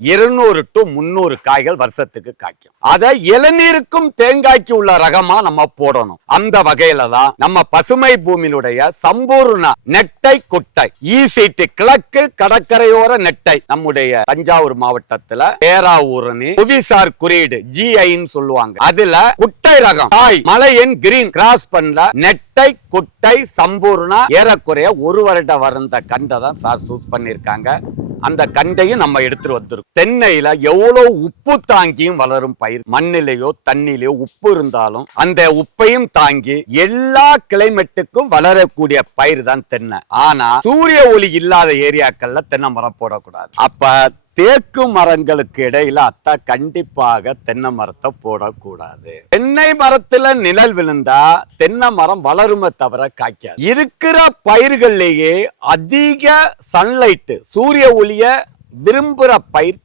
200 to 300 காய்கள் வருஷத்துக்கு காய்க்கும். அத இளநீருக்கும் தேங்காய்க்கு உள்ள ரகமா நம்ம போடணும். அந்த வகையில தான் நம்ம பசுமை பூமியினுடைய சம்பூர்ண நெட்டை குட்டை ஈசிட்டு கிழக்கு கடற்கரையோர நெட்டை நம்முடைய தஞ்சாவூர் மாவட்டத்துல பேராவூரணி புவிசார் குறியீடு GIன்னு சொல்லுவாங்க. அதுல குட்டை ரகம் தாய் மலையன் கிரீன் கிராஸ் பண்ண நெட்டை குட்டை சம்பூர்ண ஏறக்குறைய 1 வருட வருந்த கண்டை தான் சார் சூஸ் பண்ணிருக்காங்க. அந்த கண்டையும் நம்ம எடுத்துட்டு வந்துரும். தென்னையில எவ்வளவு உப்பு தாங்கியும் வளரும் பயிர். மண்ணிலேயோ தண்ணிலேயோ உப்பு இருந்தாலும் அந்த உப்பையும் தாங்கி எல்லா கிளைமேட்டுக்கும் வளரக்கூடிய பயிர் தான் தென்னை. ஆனா சூரிய ஒளி இல்லாத ஏரியாக்கள்ல தென்னை மரம் போடக்கூடாது. அப்ப தேக்கு மரங்களுக்கு இடையில கண்டிப்பாக தென்னை மரத்தை போடக்கூடாது. தென்னை மரத்துல நிழல் விழுந்தா தென்னை மரம் வளருமே தவிர காய்க்காது. இருக்கிற பயிர்கள்லேயே அதிக சன்லைட் சூரிய ஒளிய விரும்புற பயிர்